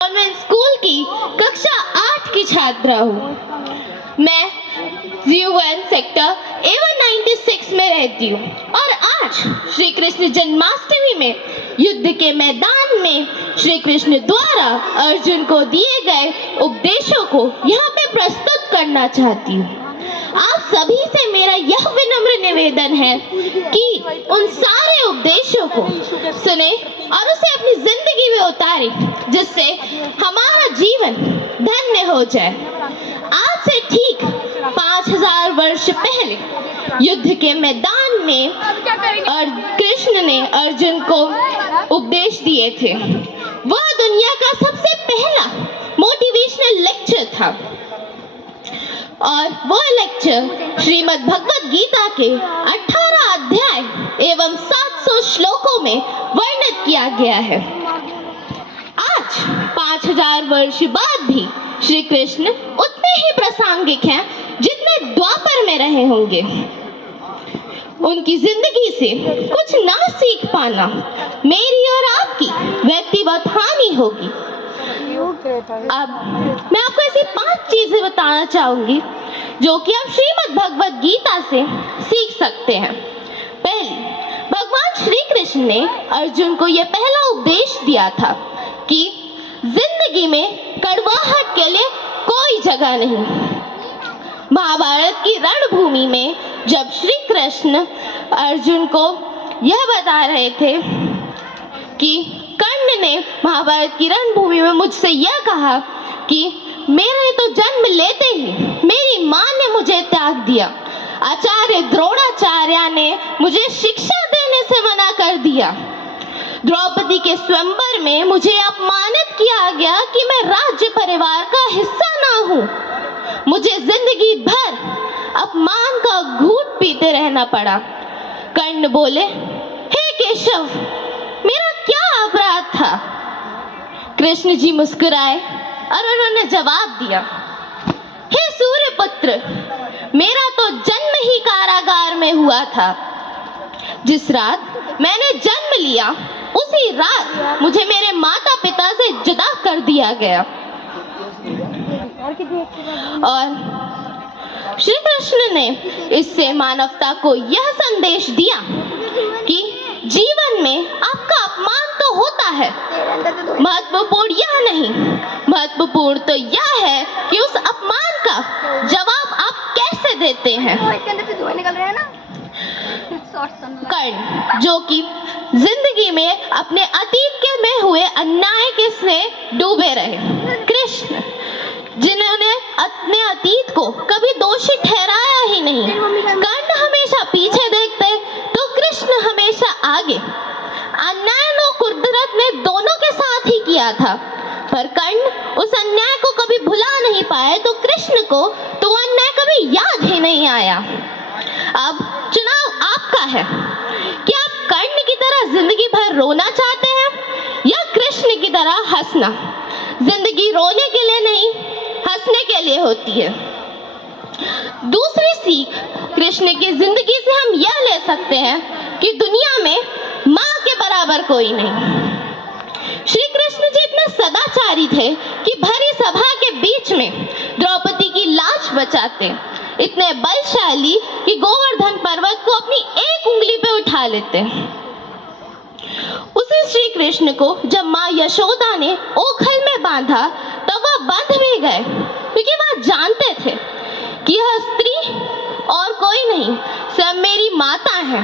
Government school की कक्षा 8 की छात्रा हूँ। मैं UN सेक्टर A196 में रहती हूँ और आज श्री कृष्ण जन्माष्टमी में युद्ध के मैदान में श्री कृष्ण द्वारा अर्जुन को दिए गए उपदेशों को यहाँ पे प्रस्तुत करना चाहती हूँ। आप सभी से मेरा यह विनम्र निवेदन है कि उन सारे उपदेशों को सुने और उसे अपनी जिंदगी में उतारें, जिससे हमारा जीवन धन्य हो जाए। आज से ठीक 5000 वर्ष पहले युद्ध के मैदान में और कृष्ण ने अर्जुन को उपदेश दिए थे। वह दुनिया का सबसे पहला मोटिवेशनल लेक्चर था और वह लेक्चर श्रीमद् भगवद गीता के 18 अध्याय एवं 700 श्लोकों में वर्णित किया गया है। आज 5000 वर्ष बाद भी श्री कृष्ण उतने ही प्रासंगिक हैं जितने द्वापर में रहे होंगे। उनकी जिंदगी से कुछ ना सीख पाना मेरी और आपकी व्यक्तिगत हानि होगी। अब मैं आपको ऐसी 5 चीजें बताना चाहूंगी जो कि आप श्रीमद् भगवद गीता से सीख सकते हैं। पहली, भगवान श्री कृष्ण ने अर्जुन को यह पहला उपदेश दिया था कि जिंदगी में कड़वाहट के लिए कोई जगह नहीं। महाभारत की रणभूमि में जब श्री कृष्ण अर्जुन को यह बता रहे थे कि कर्ण ने महाभारत की रणभूमि में मुझसे यह कहा कि मेरे तो जन्म लेते ही मेरी माँ ने मुझे त्याग दिया, आचार्य द्रोणाचार्य ने मुझे शिक्षा देने से मना कर दिया, द्रौपदी के स्वयंवर में मुझे अपमानित किया गया कि मैं राज्य परिवार का हिस्सा ना हूँ, मुझे जिंदगी भर अपमान का घूंट पीते रहना पड़ा। कर्ण बोले, हे केशव, मेरा क्या अपराध था? कृष्ण जी मुस्कुराए और उन्होंने जवाब दिया, हे सूर्यपुत्र, मेरा तो जन्म ही कारागार में हुआ था। जिस रात मैंने जन्म लिया उसी रात मुझे मेरे माता पिता से जुदा कर दिया गया। और श्री कृष्ण ने इससे मानवता को यह संदेश दिया कि जीवन में आपका अपमान तो होता है, महत्वपूर्ण यह नहीं, महत्वपूर्ण तो यह है कि उस अपमान का जवाब आप कैसे देते हैं। कर्ण, जो कि जिंदगी में अपने अतीत के में हुए अन्याय के से डूबे रहे, कृष्ण जिन्होंने अपने अतीत को कभी दोषी ठहराया ही नहीं। कर्ण हमेशा पीछे देखते तो कृष्ण हमेशा आगे। अन्याय और कुदरत ने दोनों के साथ ही किया था, पर कर्ण उस अन्याय को कभी भुला नहीं पाए तो कृष्ण को तो अन्याय कभी याद ही नहीं आया। अब चुनाव आपका है कि आप कर्ण की तरह जिंदगी भर रोना चाहते हैं या कृष्ण की तरह हंसना। जिंदगी रोने के लिए नहीं, हंसने के लिए होती है। दूसरी सीख कृष्ण की जिंदगी से हम यह ले सकते हैं कि दुनिया में माँ के बराबर कोई नहीं। श्री कृष्ण जी इतने सदाचारी थे कि भरी सभा के बीच में द्रौपदी की लाश बचाते, इतने बलशाली कि गोवर्धन पर्वत को अपनी एक उंगली पे उठा लेते। उसी श्री कृष्ण को जब माँ यशोदा ने ओखल में बांधा तो वह बंध भी गए, क्योंकि वह जानते थे कि यह स्त्री और कोई नहीं, स्वयं मेरी माता है।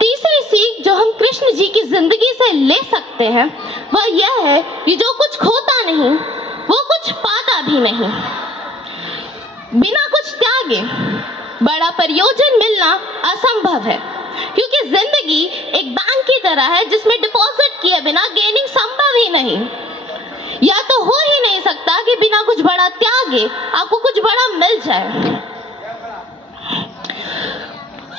तीसरी सीख जो हम कृष्ण जी की जिंदगी से ले सकते हैं वह यह है कि जो कुछ खोता नहीं वो कुछ पाता भी नहीं। बिना कुछ त्यागे बड़ा प्रयोजन मिलना असंभव है, क्योंकि जिंदगी एक बैंक की तरह है जिसमें डिपॉजिट किए बिना गेनिंग संभव ही नहीं। या तो हो ही नहीं सकता कि बिना कुछ बड़ा त्यागे आपको कुछ बड़ा मिल जाए।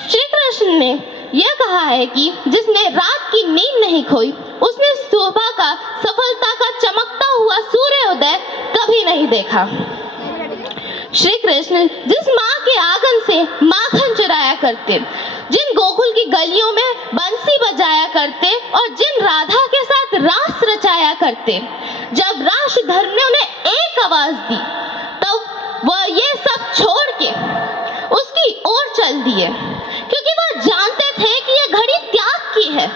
श्री कृष्ण ने यह कहा है कि जिसने रात की नींद नहीं खोई उसने सुबह का सफलता का चमकता हुआ सूर्योदय कभी नहीं देखा। श्री कृष्ण जिस माँ के आंगन से माखन चुराया करते, जिन गोकुल की गलियों में बंसी बजाया करते और जिन राधा के साथ रास रचाया करते, जब राष्ट्र धर्मियों ने एक आवाज दी तब वह ये सब छोड़ के उसकी ओर चल दिए, क्योंकि वह जानते थे कि यह घड़ी त्याग की है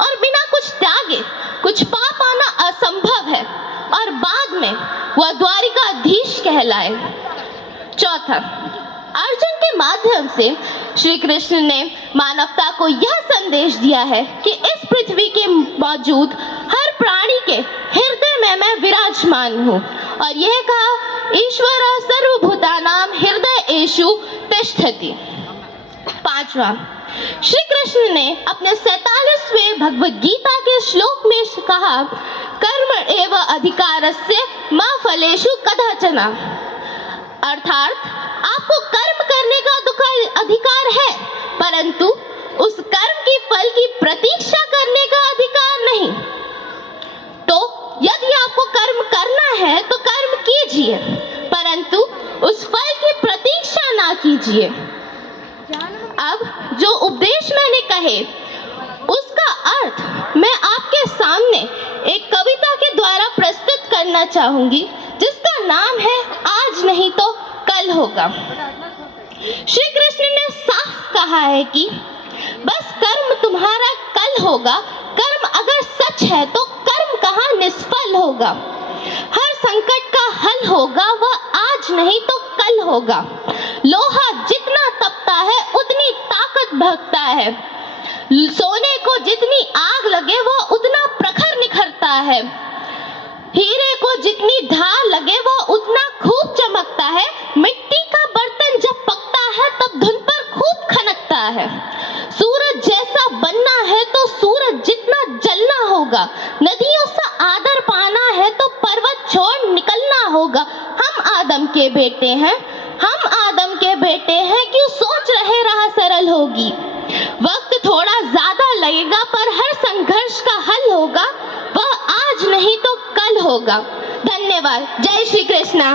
और बिना कुछ त्यागे कुछ पा पाना असंभव है, और बाद में वह द्वारिकाधीश कहलाए। चौथा, अर्जुन के माध्यम से श्री कृष्ण ने मानवता को यह संदेश दिया है कि इस पृथ्वी के मौजूद हर प्राणी के हृदय में मैं विराजमान हूँ, और यह कहा ईश्वर सर्वभूतानां हृदयेषु तिष्ठति। पांचवा, श्री कृष्ण ने अपने 47वें भगवद गीता के श्लोक में कहा कर्म एव अधिकारस्य मा फलेषु कदाचन, अर्थात आपको कर्म करने का अधिकार है, परंतु उस कर्म की फल की प्रतीक्षा करने का अधिकार नहीं। तो यदि आपको कर्म करना है तो कर्म कीजिए, परंतु उस फल की प्रतीक्षा ना कीजिए। अब जो उपदेश मैंने कहे उसका अर्थ मैं आपके सामने एक कविता के द्वारा प्रस्तुत करना चाहूंगी, जिसका नाम है आज नहीं तो कल होगा। श्री कृष्ण ने साफ कहा है कि बस कर्म तुम्हारा कल होगा, कर्म अगर सच है तो कर्म कहाँ निष्फल होगा। हर संकट का हल होगा वह आज नहीं तो कल होगा। लोहा जितना तपता है उतनी ताकत भरता है, सोने को जितनी आग लगे वह उतना प्रखर निखरता है, हीरे को जितनी ढाल लगे वह उतना खूब चमकता है, मिट्टी का बर्तन जब पकता है तब धुन पर खूब खनकता है। सूरज जैसा बनना है तो सूरज जितना जलना होगा, नदियों सा आदर पाना है तो पर्वत छोड़ निकलना होगा। हम आदम के बेटे हैं, हम आदम के बेटे हैं, क्यों सोच रहे राह सरल होगी। वक्त थोड़ा ज्यादा लगेगा पर हर संघर्ष का हल होगा, वह आज नहीं तो कल होगा। धन्यवाद। जय श्री कृष्णा।